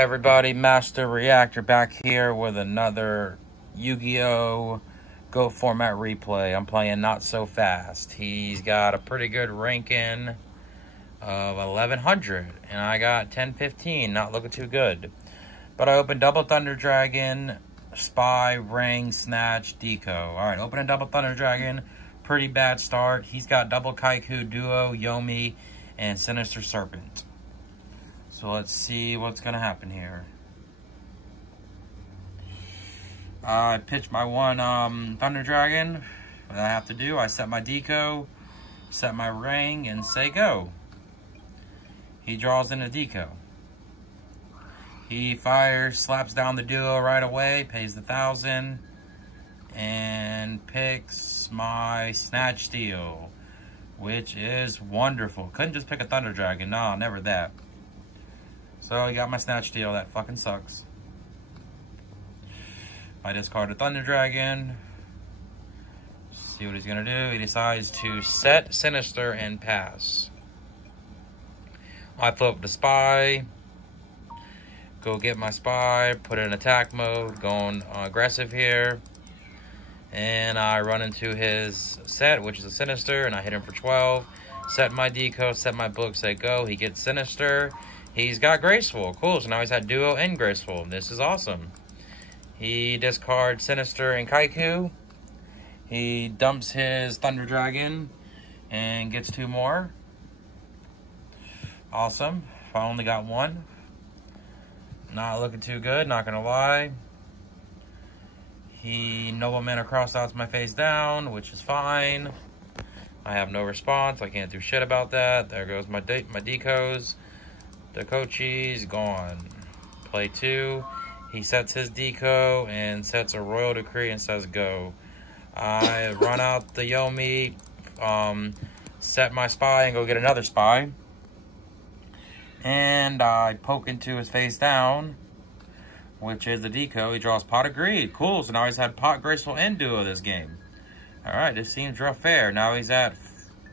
Everybody, Master Reactor back here with another Yu-Gi-Oh! Go format replay. I'm playing Notsofast. He's got a pretty good ranking of 1100, and I got 1015. Not looking too good. But I opened Double Thunder Dragon, Spy, Ring, Snatch, Deco. Alright, opening Double Thunder Dragon. Pretty bad start. He's got Double Kaiku, Duo, Yomi, and Sinister Serpent. So let's see what's going to happen here. I pitched my one Thunder Dragon. What I have to do, I set my Deco, set my Ring, and say go. He draws in a Deco. He fires, slaps down the Duo right away, pays the 1,000, and picks my Snatch Steel, which is wonderful. Couldn't just pick a Thunder Dragon. No, never that. So I got my Snatch Steel. That fucking sucks. I discard a Thunder Dragon. See what he's gonna do. He decides to set Sinister and pass. I flip the Spy. Go get my Spy. Put it in attack mode. Going aggressive here. And I run into his set, which is a Sinister, and I hit him for 12. Set my Deco. Set my book. Say go. He gets Sinister. He's got Graceful. Cool. So now he's had Duo and Graceful. This is awesome. He discards Sinister and Kaiku. He dumps his Thunder Dragon and gets 2 more. Awesome. I only got 1. Not looking too good, not gonna lie. He Nobleman or Crossouts my face down, which is fine. I have no response. I can't do shit about that. There goes my decos. The Kochi's gone. Play 2. He sets his Deco and sets a Royal Decree and says go. I run out the Yomi, set my Spy and go get another Spy. And I poke into his face down, which is the Deco. He draws Pot of Greed. Cool, so now he's had Pot, Graceful, and Duo this game. Alright, this seems rough fair. Now he's at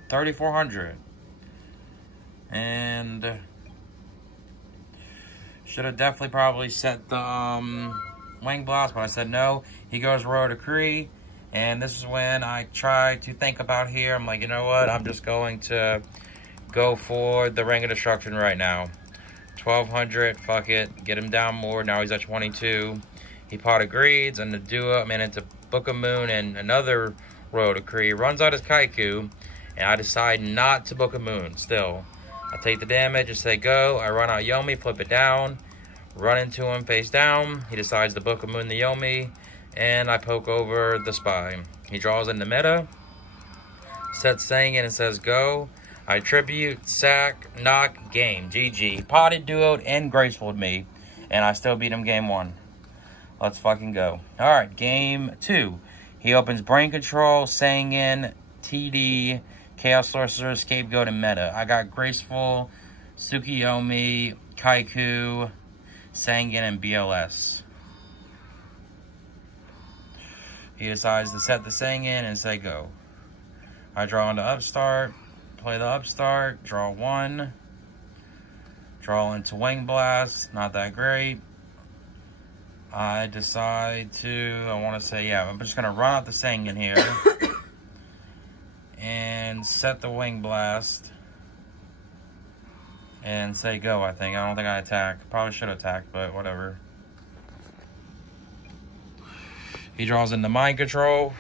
3,400. And should have definitely probably set the Wing Blast, but I said no. He goes Royal Decree, and this is when I try to think about here. I'm like, you know what? I'm just going to go for the Ring of Destruction right now. 1,200, fuck it. Get him down more. Now he's at 22. He Pot of Greeds, and the Duo, man, into Book of Moon and another Royal Decree. Runs out his Kaiku, and I decide not to Book of Moon still. I take the damage, just say go. I run out Yomi, flip it down, run into him face down. He decides to Book of Moon the Yomi, and I poke over the Spy. He draws in the meta, sets Sangan and says go. I tribute, sack, knock, game. GG. Potted, duoed, and gracefuled me, and I still beat him game 1. Let's fucking go. Alright, game 2. He opens Brain Control, Sangan, TD, Chaos Sorcerer, Scapegoat, and Meta. I got Graceful, Tsukiyomi, Kaiku, Sangan, and BLS. He decides to set the Sangan and say go. I draw into Upstart, play the Upstart, draw 1. Draw into Wing Blast, not that great. I decide to, I want to say, yeah, I'm just going to run out the Sangan here. And set the Wing Blast and say go, I think. I don't think I attack. Probably should attack, but whatever. He draws into Mind Control.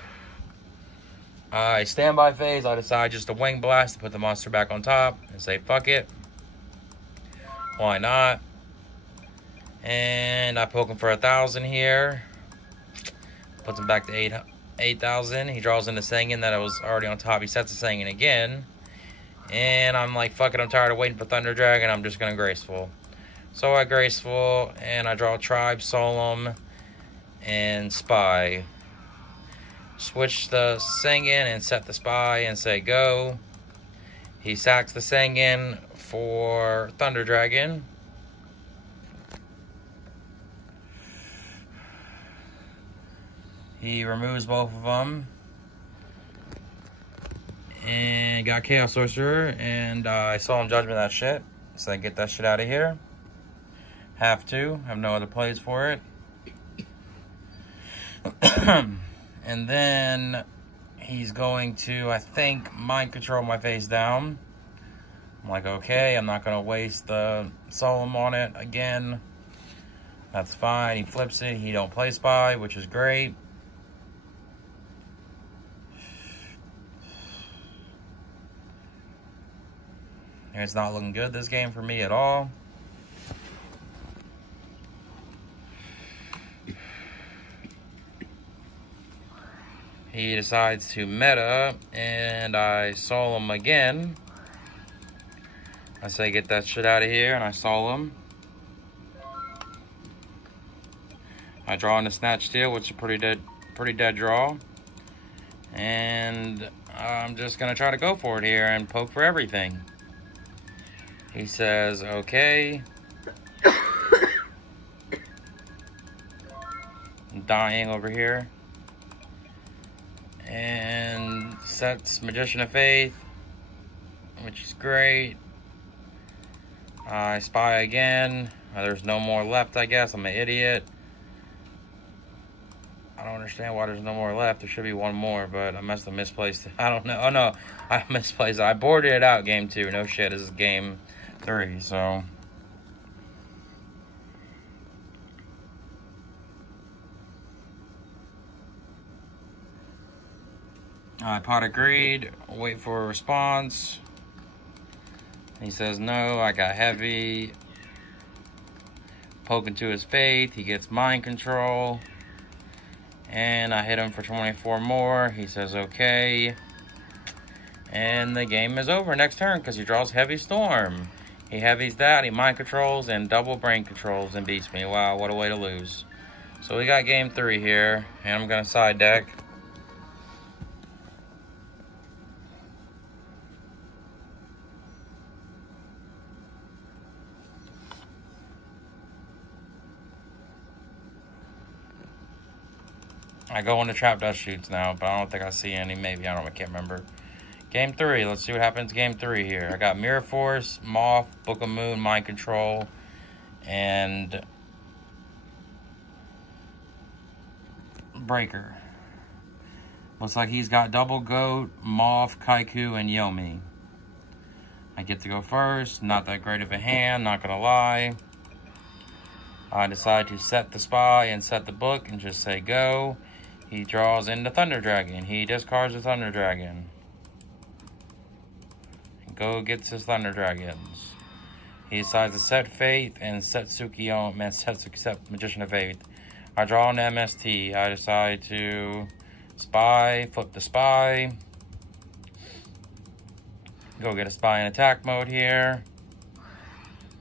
I standby phase. I decide just to Wing Blast to put the monster back on top and say fuck it. Why not? And I poke him for 1,000 here. Puts him back to 8,000. He draws into Sangan that I was already on top. He sets the Sangan again. And I'm like, fuck it, I'm tired of waiting for Thunder Dragon. I'm just going to Graceful. So I Graceful, and I draw Tribe, Solemn, and Spy. Switch the Sangan and set the Spy and say go. He sacks the Sangan for Thunder Dragon. He removes both of them. And got Chaos Sorcerer. And I saw him Judgment that shit. So I get that shit out of here. Have to. Have no other plays for it. And then he's going to, I think, mind control my face down. I'm like, okay, I'm not going to waste the solemn on it again. That's fine. He flips it. He don't play spy, which is great. And it's not looking good this game for me at all. He decides to meta, and I sol him again. I say, get that shit out of here, and I sol him. I draw into Snatch Steal, which is a pretty dead draw. And I'm just gonna try to go for it here and poke for everything. He says, okay. I'm dying over here. And sets Magician of Faith, which is great. I spy again. There's no more left, I guess. I'm an idiot. I don't understand why there's no more left. There should be one more, but I must have misplaced it. I don't know. Oh, no. I misplaced it. I boarded it out game 2. No shit. This is game 3, so... Pot agreed. Wait for a response. He says no. I got heavy. Poking to his faith. He gets mind control. And I hit him for 24 more. He says okay. And the game is over next turn because he draws Heavy Storm. He heavies that. He mind controls and double brain controls and beats me. Wow, what a way to lose. So we got game 3 here. And I'm going to side deck. I go into trap dust shoots now, but I don't think I see any. Maybe, I don't know, I can't remember. Game 3, let's see what happens game 3 here. I got Mirror Force, Moth, Book of Moon, Mind Control, and Breaker. Looks like he's got Double Goat, Moth, Kaiku, and Yomi. I get to go first. Not that great of a hand, not gonna lie. I decide to set the spy and set the book and just say go. He draws into Thunder Dragon. He discards the Thunder Dragon. Go gets his Thunder Dragons. He decides to set Faith and set Yugioh, man, set Magician of Faith. I draw an MST. I decide to spy, flip the spy. Go get a spy in attack mode here.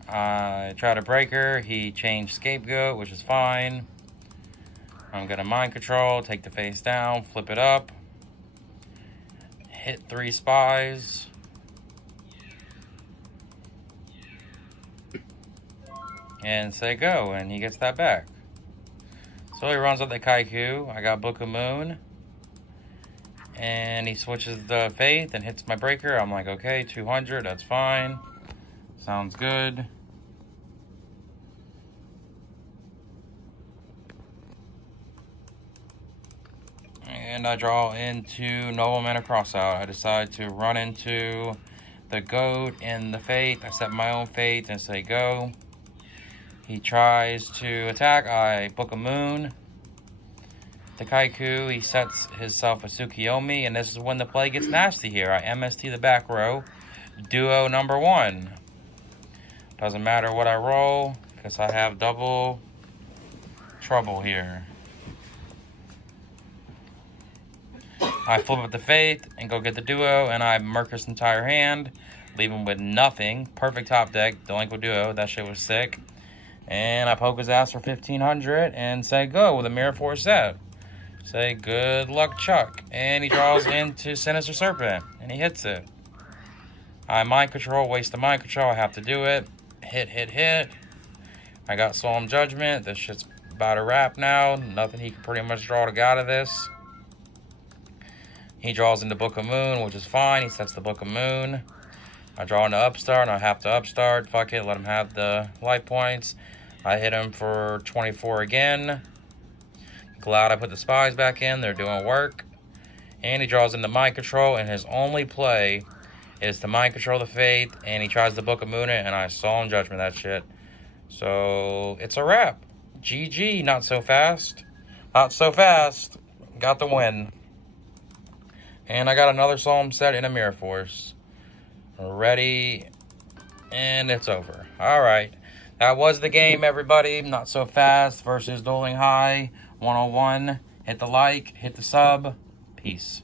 I try to Breaker. He changed Scapegoat, which is fine. I'm gonna mind control, take the face down, flip it up, hit 3 spies, and say go, and he gets that back. So he runs up the Kaiku. I got Book of Moon, and he switches the Faith and hits my Breaker. I'm like, okay, 200, that's fine. Sounds good. And I draw into Nobleman of Crossout. I decide to run into the Goat and the Faith. I set my own Faith and say go. He tries to attack. I Book a Moon. The Kaiku, he sets himself a Tsukiyomi, and this is when the play gets nasty here. I MST the back row. Duo number 1. Doesn't matter what I roll, because I have double trouble here. I flip up the Faith and go get the Duo, and I murk his entire hand, leave him with nothing. Perfect top deck, Delinquent Duo, that shit was sick. And I poke his ass for 1500 and say go with a Mirror Force set. Say good luck, Chuck. And he draws into Sinister Serpent, and he hits it. I mind control, waste the mind control, I have to do it. Hit, hit, hit. I got Solemn Judgment. This shit's about a wrap now. Nothing he can pretty much draw to get out of this. He draws into Book of Moon, which is fine. He sets the Book of Moon. I draw into Upstart, and I have to Upstart. Fuck it, let him have the life points. I hit him for 24 again. Glad I put the spies back in. They're doing work. And he draws into mind control, and his only play is to mind control the Faith, and he tries to book a Moon it, and I saw in Judgment that shit. So, it's a wrap. GG, not so fast. Not so fast. Got the win. And I got another Solemn set in a Mirror Force. Ready, and it's over. Alright. That was the game, everybody. Not So Fast versus Dueling High 101. Hit the like, hit the sub. Peace.